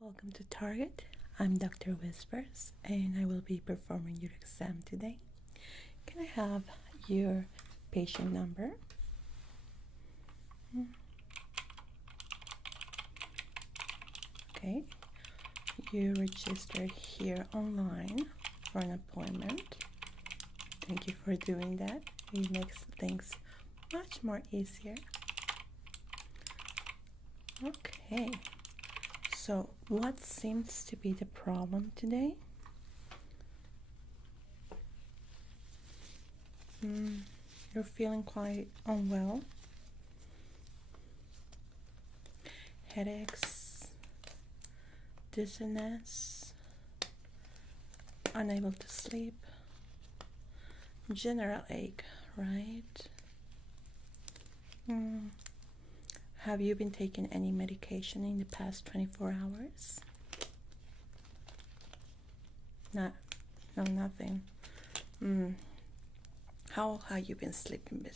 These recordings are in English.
Welcome to Target. I'm Dr. Whispers and I will be performing your exam today. Can I have your patient number? Okay. You registered here online for an appointment. Thank you for doing that. It makes things much more easier. Okay. So, what seems to be the problem today? You're feeling quite unwell. Headaches, dizziness, unable to sleep, general ache, right? Have you been taking any medication in the past 24 hours? No, nothing. How have you been sleeping?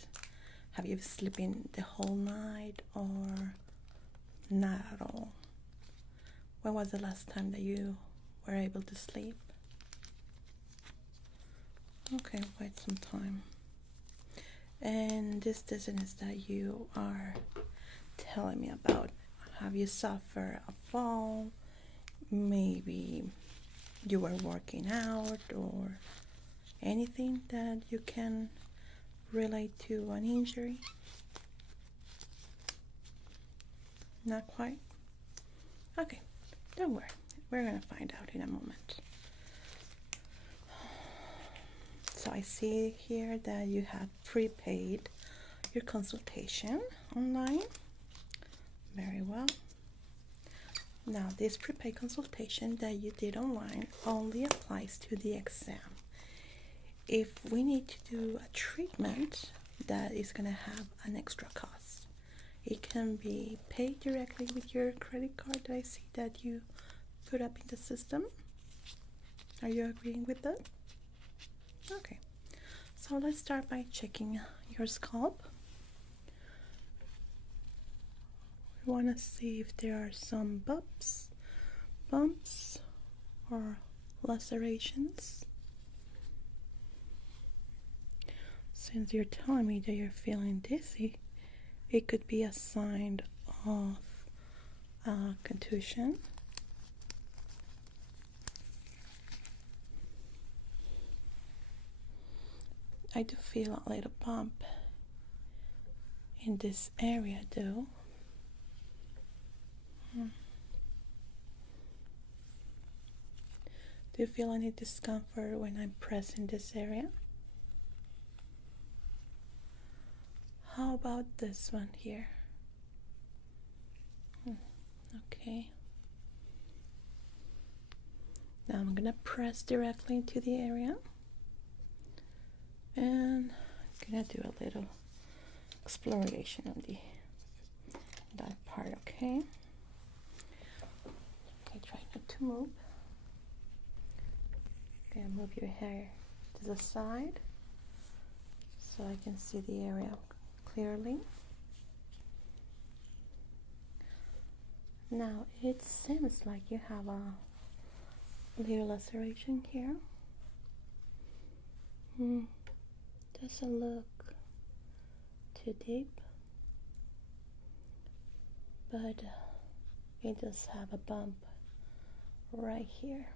Have you been sleeping the whole night or not at all? When was the last time that you were able to sleep? Okay, quite some time. And this dizziness that you are telling me about, have you suffered a fall? Maybe you were working out or anything that you can relate to an injury? Not quite? Okay, don't worry. We're gonna find out in a moment. So I see here that you have prepaid your consultation online. Very well. Now, this prepaid consultation that you did online only applies to the exam. If we need to do a treatment, that is going to have an extra cost. It can be paid directly with your credit card that I see that you put up in the system. Are you agreeing with that? Okay. So let's start by checking your scalp. We want to see if there are some bumps or lacerations. Since you're telling me that you're feeling dizzy, it could be a sign of contusion. I do feel a little bump in this area though. Do you feel any discomfort when I'm pressing this area? How about this one here? Okay. Now I'm gonna press directly into the area. And I'm gonna do a little exploration on that part, okay? Okay, try not to move. Okay, move your hair to the side so I can see the area clearly. Now it seems like you have a little laceration here. Doesn't look too deep, but it does have a bump right here.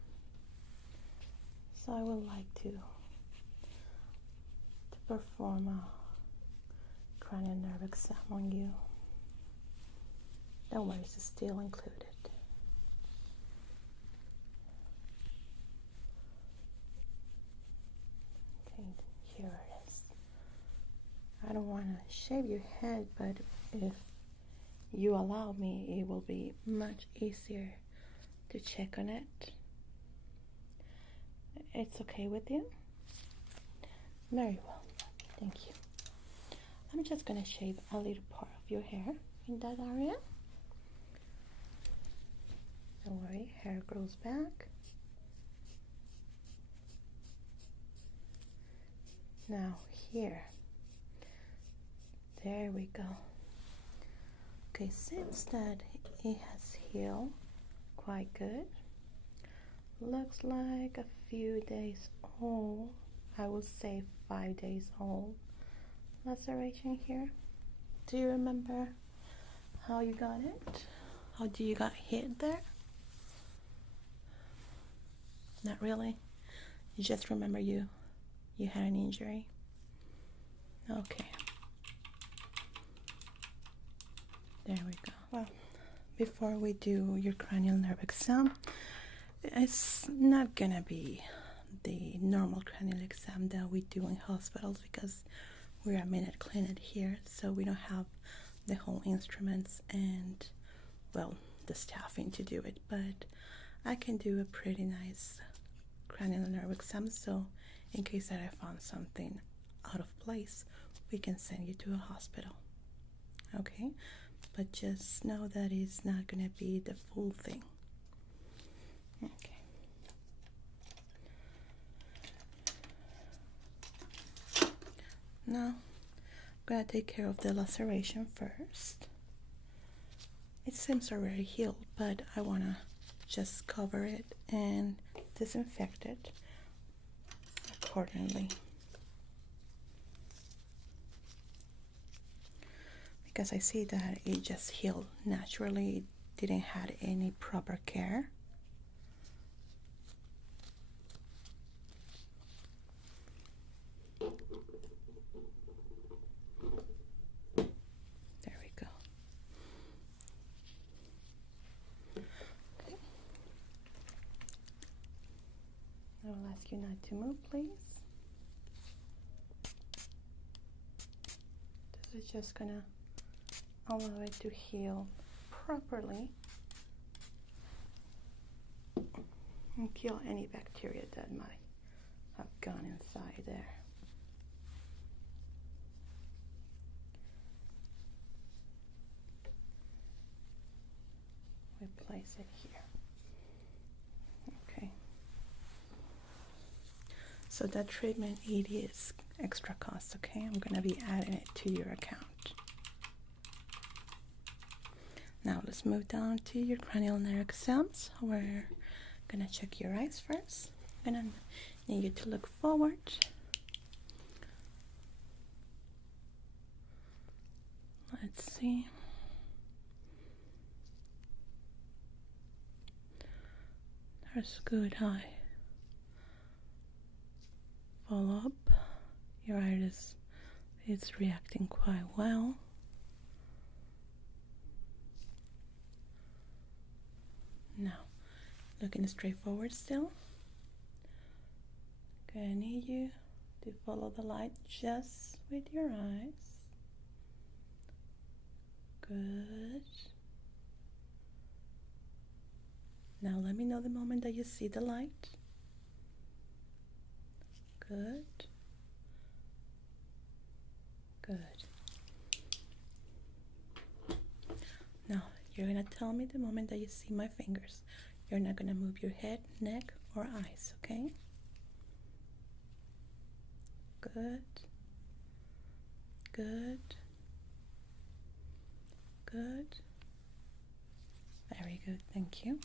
So I would like to perform a cranial nerve exam on you. Don't worry, it's still included. Okay, here it is. I don't want to shave your head, but if you allow me, it will be much easier to check on it. It's okay with you? Very well, thank you. I'm just gonna shave a little part of your hair in that area. Don't worry, hair grows back. Now here, there we go. Okay, seems that it has healed quite good. Looks like a few days old. I would say 5 days old. Laceration here. Do you remember how you got it? How do you got hit there? Not really. You just remember you had an injury. Okay. There we go. Well, before we do your cranial nerve exam, it's not gonna be the normal cranial exam that we do in hospitals because we're a minute clinic here, so we don't have the whole instruments and, well, the staffing to do it. But I can do a pretty nice cranial nerve exam, so in case that I found something out of place, we can send you to a hospital. Okay? But just know that it's not gonna be the full thing. Okay. Now, I'm gonna take care of the laceration first. It seems already healed, but I wanna just cover it and disinfect it accordingly. Because I see that it just healed naturally, it didn't have any proper care. There we go. Okay. I will ask you not to move, please. This is just gonna allow it to heal properly and kill any bacteria that might have gone inside there. We place it here. Okay. So that treatment, it is extra cost, okay? I'm gonna be adding it to your account. Now let's move down to your cranial nerve exams. We're gonna check your eyes first. I'm gonna need you to look forward. Let's see. There's a good eye. Follow up. Your iris is reacting quite well. Now, looking straight forward still. Okay, I need you to follow the light just with your eyes. Good. Now let me know the moment that you see the light. Good. Good. Now, you're gonna tell me the moment that you see my fingers. You're not gonna move your head, neck, or eyes, okay? Good. Good. Good. Very good, thank you.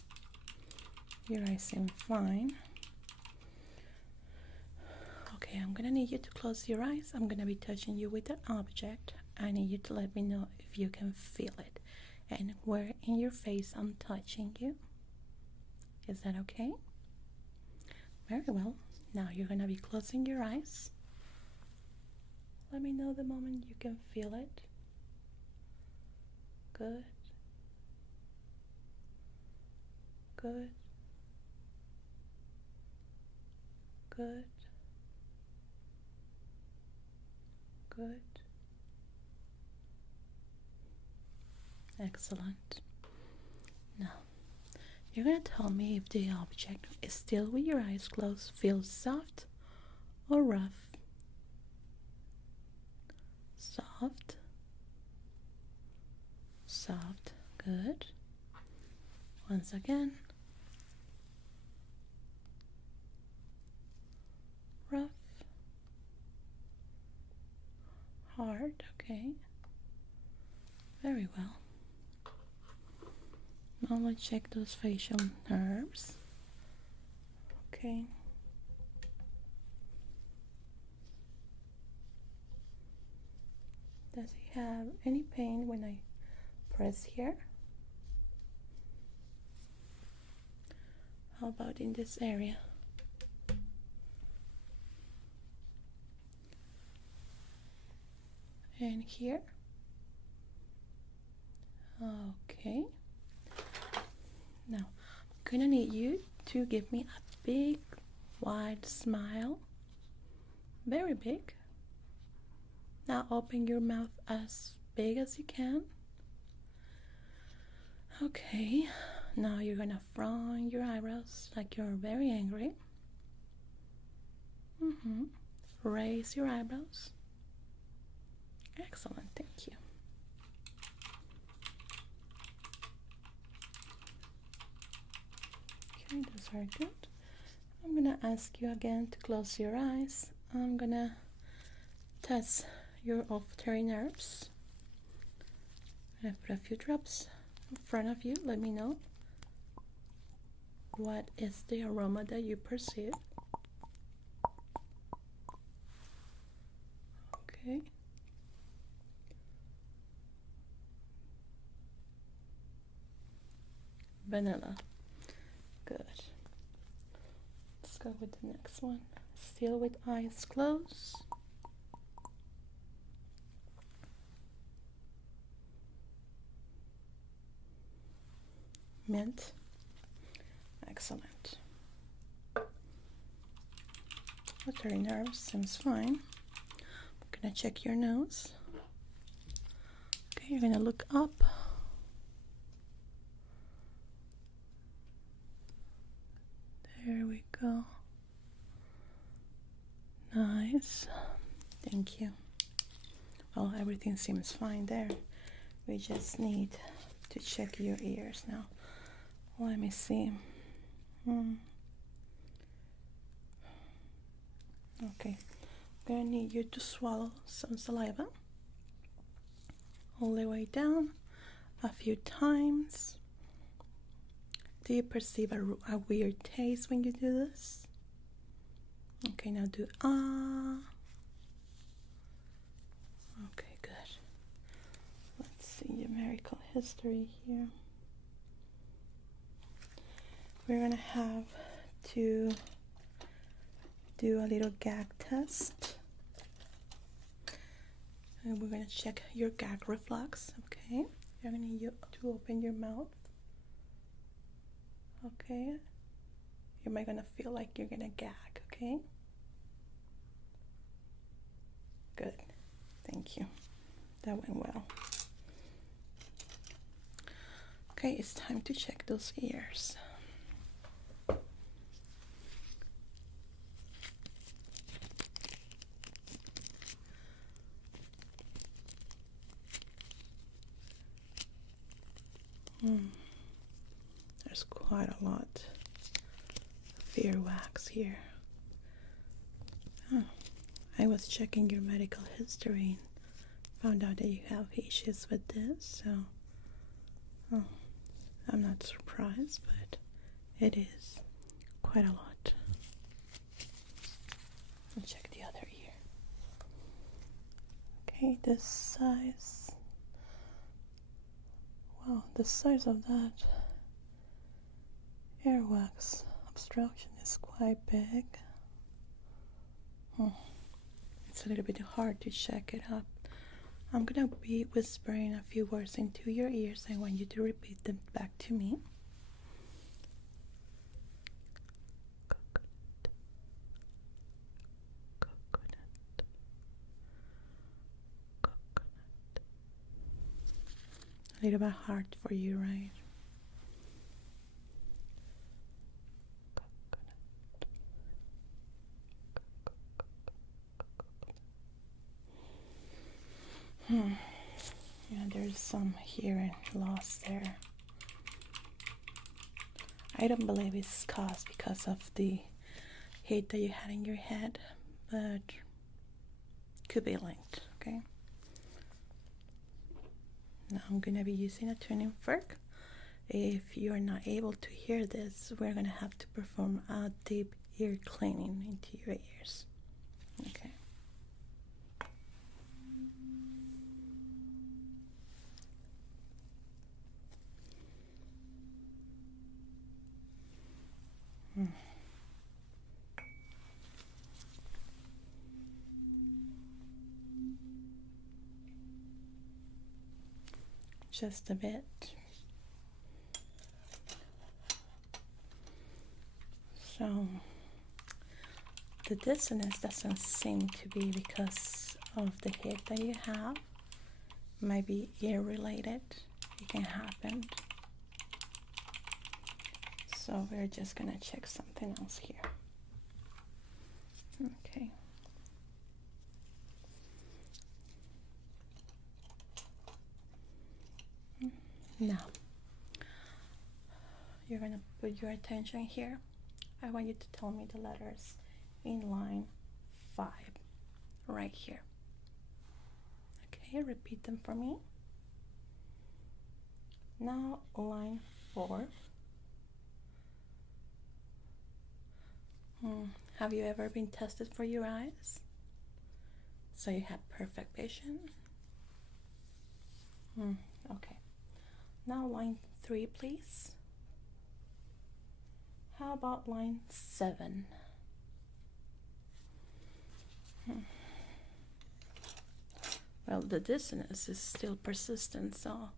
Your eyes seem fine. Okay, I'm gonna need you to close your eyes. I'm gonna be touching you with an object. I need you to let me know if you can feel it and where in your face I'm touching you. Is that okay? Very well. Now you're gonna be closing your eyes. Let me know the moment you can feel it. Good. Good. Good. Good. Excellent. Now, you're going to tell me if the object is still with your eyes closed, feels soft or rough. Soft. Soft. Good. Once again. Rough. Hard. Okay. Very well. Now let's check those facial nerves. Okay. Does he have any pain when I press here? How about in this area? And here? Okay. Now, I'm gonna need you to give me a big, wide smile. Very big. Now open your mouth as big as you can. Okay. Now you're gonna frown your eyebrows like you're very angry. Raise your eyebrows. Excellent, thank you. Okay, those are good. I'm gonna ask you again to close your eyes. I'm gonna test your olfactory nerves. I'm gonna put a few drops in front of you. Let me know what is the aroma that you perceive. Okay. Vanilla. Good. Let's go with the next one. Still with eyes closed. Mint. Excellent. Olfactory nerves seems fine. I'm gonna check your nose. Okay, you're gonna look up. There we go. Nice. Thank you. Well, everything seems fine there. We just need to check your ears now. Let me see. Okay. I'm gonna need you to swallow some saliva all the way down a few times. Do you perceive a weird taste when you do this? Okay, now do ah. Okay, good. Let's see your medical history here. We're gonna have to do a little gag test. And we're gonna check your gag reflex, okay? You're gonna need you to open your mouth. Okay, you might gonna feel like you're gonna gag, okay? Good, thank you. That went well. Okay, it's time to check those ears. There's quite a lot of earwax here. Oh, I was checking your medical history and found out that you have issues with this, so I'm not surprised, but it is quite a lot. I'll check the other ear. Okay, this size. Wow, the size of that earwax obstruction is quite big. It's a little bit hard to check it up. I'm gonna be whispering a few words into your ears. I want you to repeat them back to me. Coconut. Coconut. Coconut. A little bit hard for you, right? Yeah, there's some hearing loss there. I don't believe it's caused because of the heat that you had in your head, but could be linked, okay? Now I'm gonna be using a tuning fork. if you're not able to hear this, we're gonna have to perform a deep ear cleaning into your ears. Okay. Just a bit. So the dissonance doesn't seem to be because of the hit that you have. Might be ear related. It can happen. So we're just gonna check something else here. Okay. Now, you're gonna put your attention here. I want you to tell me the letters in line 5, right here. Okay, repeat them for me. Now, line 4. Have you ever been tested for your eyes? So you have perfect vision? Okay. Now line 3, please. How about line 7? Well, the dissonance is still persistent, so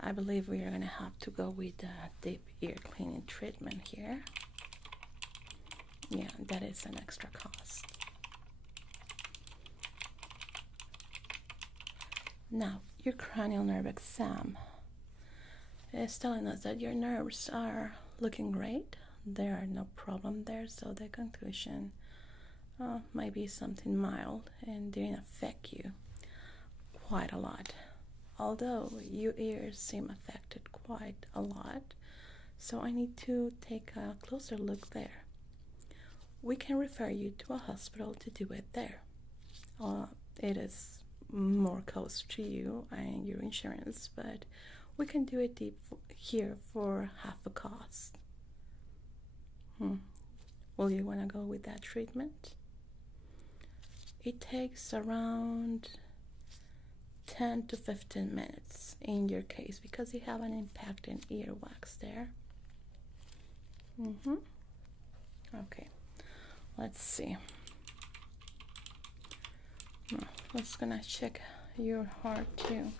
I believe we are going to have to go with the deep ear cleaning treatment here. Yeah, that is an extra cost. Now, your cranial nerve exam is telling us that your nerves are looking great. There are no problem there, so the conclusion might be something mild and didn't affect you quite a lot. Although your ears seem affected quite a lot, so I need to take a closer look there. We can refer you to a hospital to do it there. It is more cost to you and your insurance, but we can do it here for half the cost. Will you want to go with that treatment? It takes around 10 to 15 minutes in your case because you have an impact in earwax there. Okay, let's see. Let's gonna check your heart too.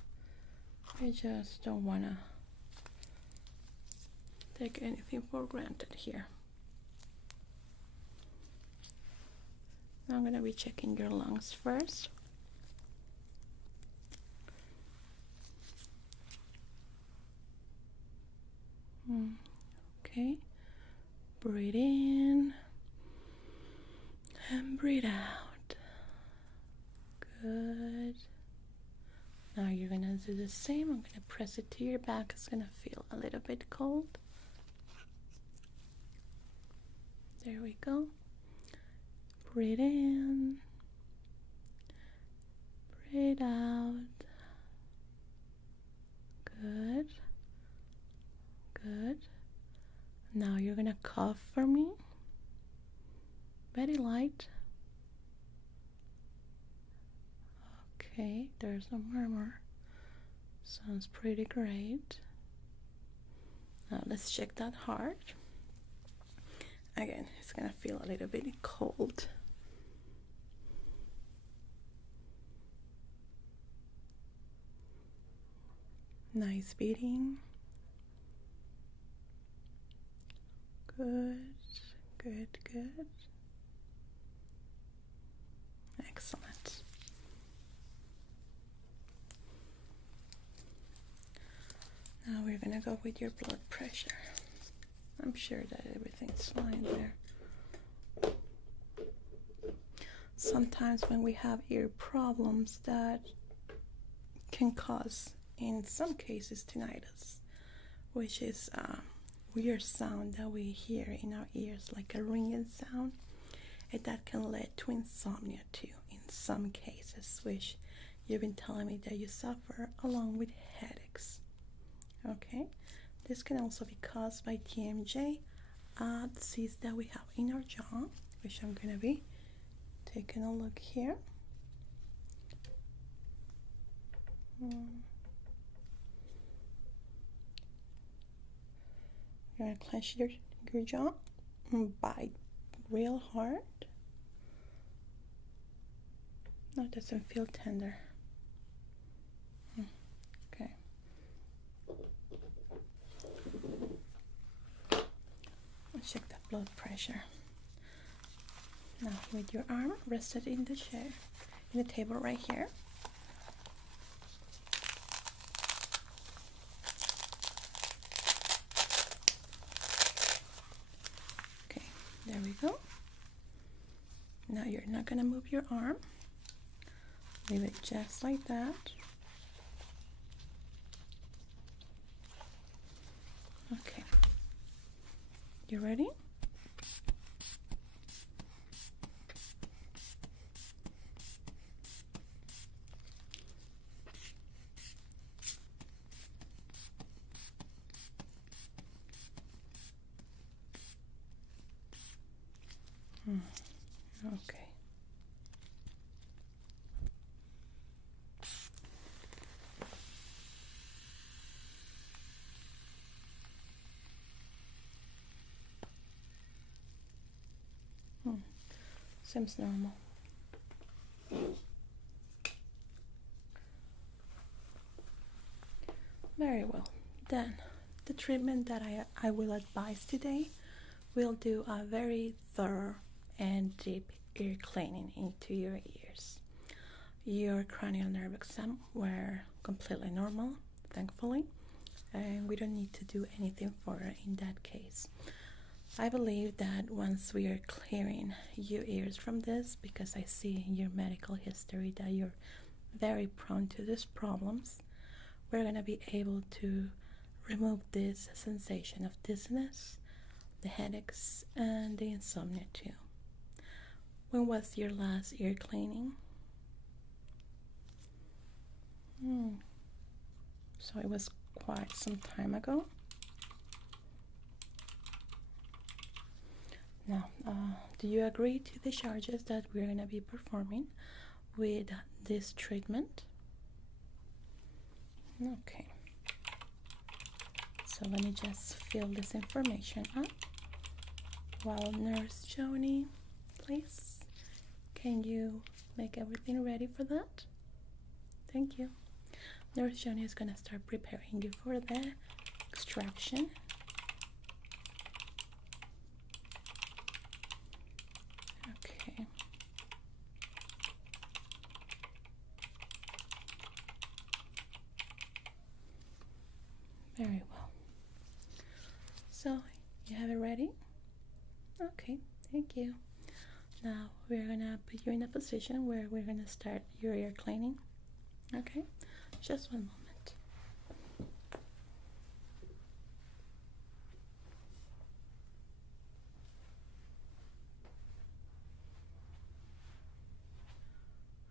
I just don't wanna take anything for granted here. I'm gonna be checking your lungs first. Okay, breathe in and breathe out. Good. Now you're gonna do the same. I'm gonna press it to your back. It's gonna feel a little bit cold. There we go. Breathe in. Breathe out. Good. Good. Now you're gonna cough for me. Very light. Okay, there's no murmur. Sounds pretty great. Now let's check that heart. Again, it's gonna feel a little bit cold. Nice beating. Good, good, good. Excellent. Now we're gonna go with your blood pressure. I'm sure that everything's fine there. Sometimes when we have ear problems, that can cause, in some cases, tinnitus, which is a weird sound that we hear in our ears, like a ringing sound, and that can lead to insomnia too, in some cases, which you've been telling me that you suffer along with headaches. Okay, This can also be caused by TMJ, disease that we have in our jaw, which I'm going to be taking a look here. You're going to clench your jaw and bite real hard. No, it doesn't feel tender. Okay. Let's check that blood pressure. Now, with your arm rested in the chair, in the table right here. Okay, there we go. Now you're not gonna move your arm. Leave it just like that. Okay. You ready? Okay. Seems normal. Very well. Then the treatment that I will advise today will do a very thorough and deep ear cleaning into your ears. Your cranial nerve exam were completely normal, thankfully, and we don't need to do anything further in that case. I believe that once we are clearing your ears from this, because I see in your medical history that you're very prone to these problems, we're going to be able to remove this sensation of dizziness, the headaches, and the insomnia too. When was your last ear cleaning? So it was quite some time ago. Now, do you agree to the charges that we're going to be performing with this treatment? Okay. So let me just fill this information up. While Nurse Jonie, please, can you make everything ready for that? Thank you. Nurse Jonie is going to start preparing you for the extraction. Okay. Very well. So, you have it ready? Okay, thank you. Now, we're going to put you in a position where we're going to start your ear cleaning. Okay, just one moment.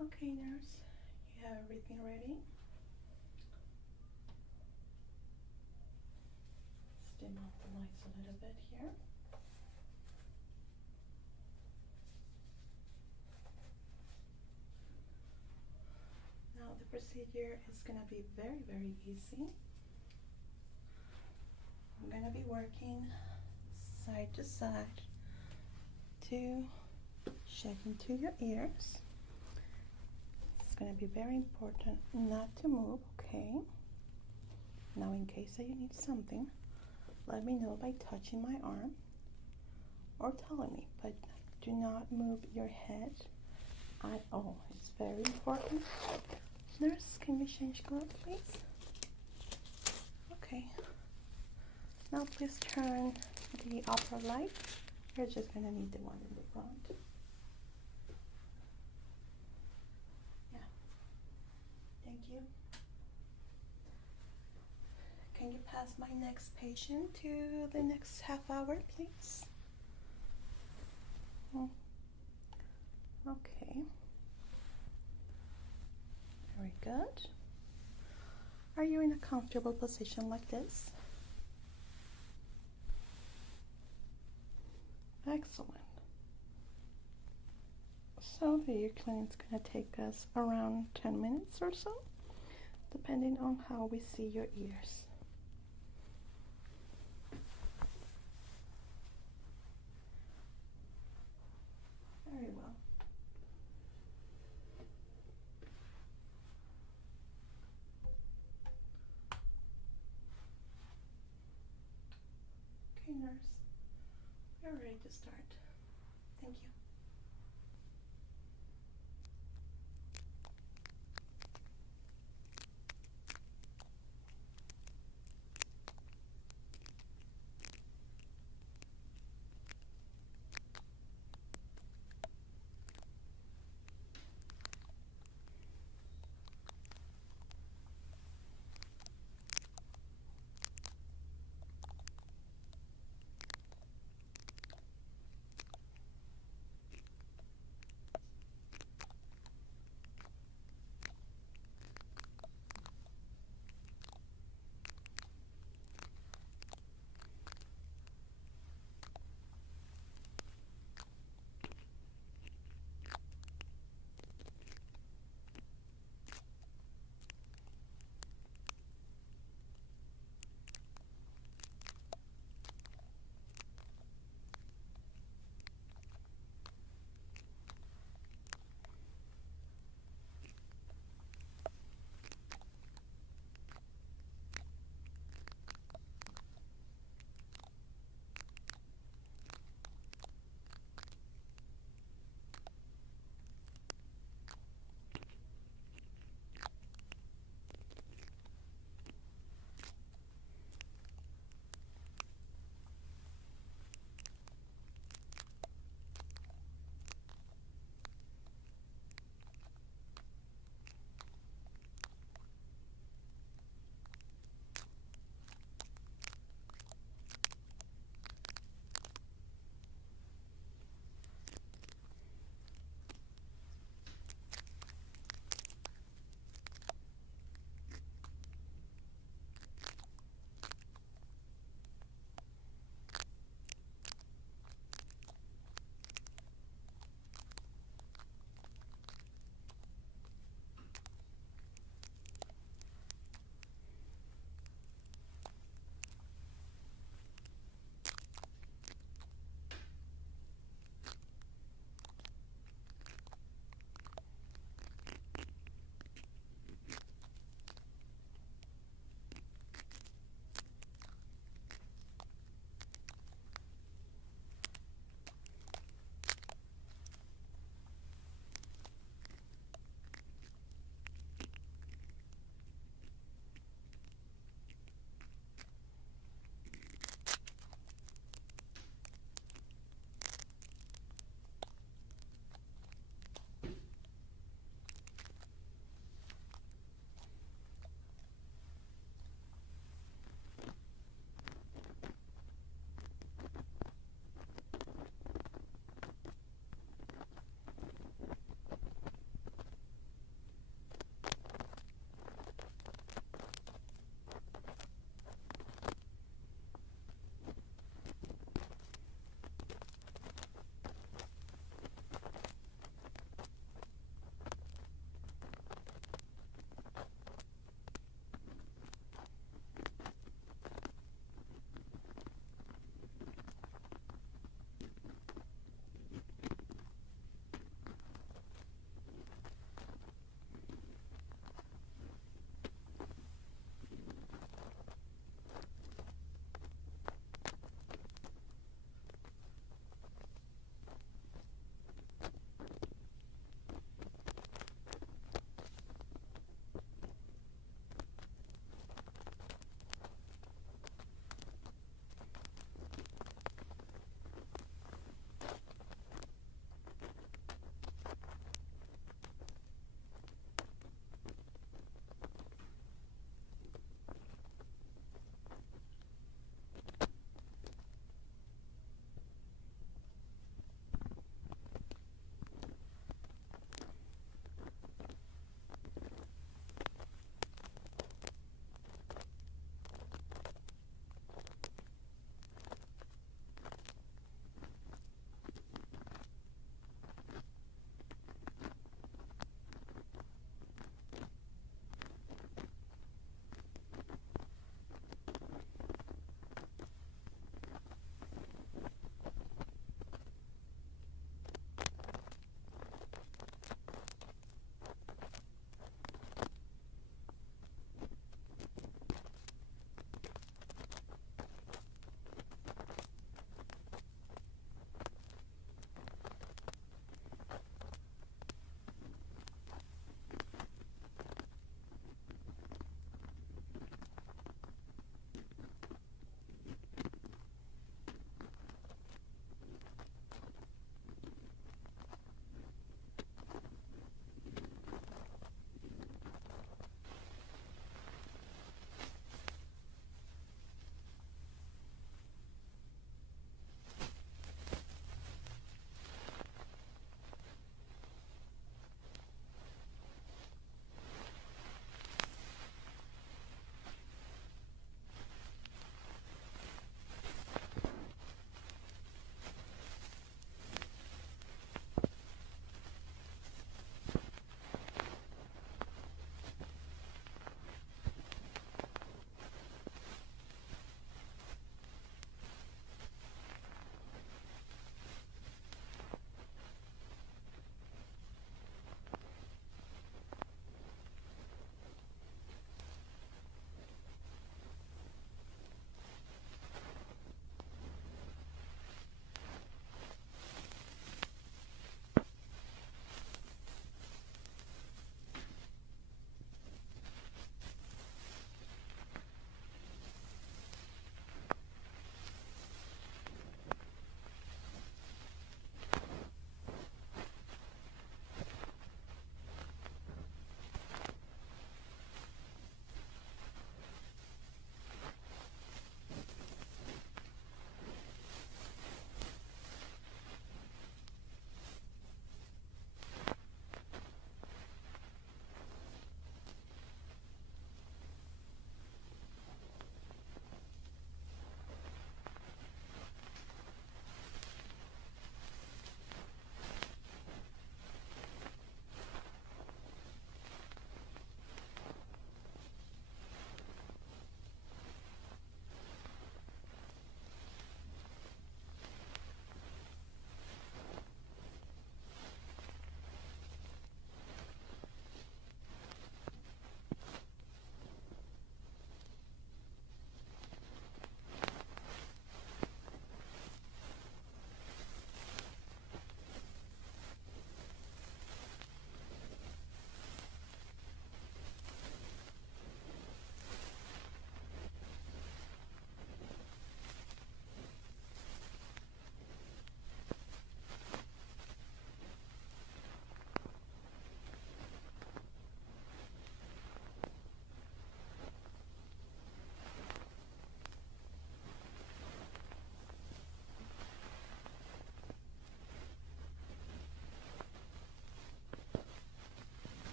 Okay, nurse, you have everything ready? Dim up the lights a little bit here. Now the procedure is going to be very, very easy. I'm going to be working side to side to check into your ears. It's going to be very important not to move, okay? Now in case that you need something, let me know by touching my arm or telling me, but do not move your head at all. It's very important. Nurse, can we change color, please? Okay. Now please turn the upper light. You're just gonna need the one in the front. Yeah. Thank you. Can you pass my next patient to the next half hour, please? Okay. Very good. Are you in a comfortable position like this? Excellent. So the ear cleaning is going to take us around 10 minutes or so, depending on how we see your ears. Very well. Okay, nurse, we're ready to start. Thank you.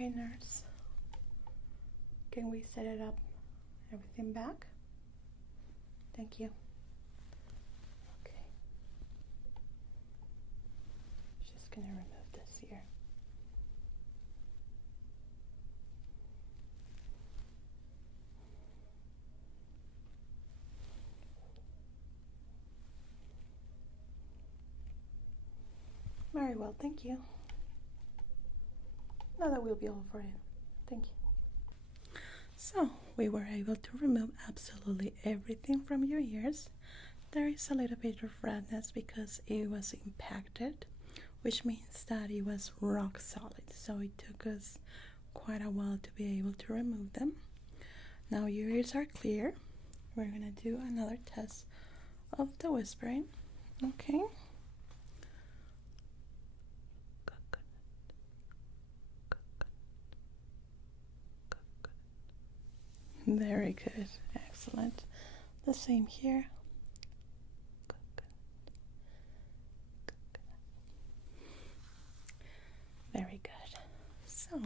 Okay, nurse. Can we set it up? Everything back? Thank you. Okay. Just gonna remove this here. Very well, thank you. Now that will be all for it. Thank you. So, we were able to remove absolutely everything from your ears. There is a little bit of redness because it was impacted, which means that it was rock solid. So it took us quite a while to be able to remove them. Now your ears are clear. We're gonna do another test of the whispering. Okay. Very good. Excellent. The same here. Very good. So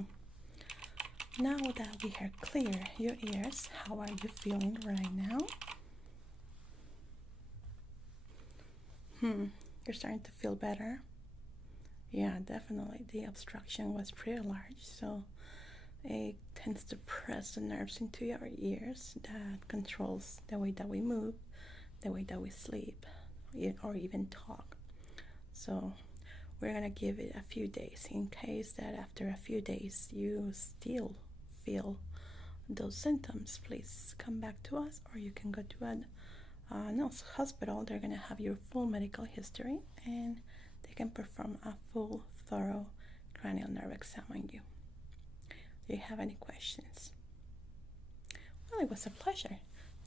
now that we are clear your ears, how are you feeling right now? You're starting to feel better? Yeah, definitely. The obstruction was pretty large, so it tends to press the nerves into your ears that controls the way that we move, the way that we sleep, or even talk. So we're gonna give it a few days in case that after a few days you still feel those symptoms. Please come back to us, or you can go to a hospital. They're gonna have your full medical history and they can perform a full, thorough cranial nerve exam on you. Do you have any questions? Well, it was a pleasure.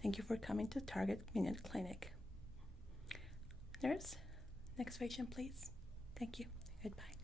Thank you for coming to Target Minute Clinic. Nurse, next patient, please. Thank you. Goodbye.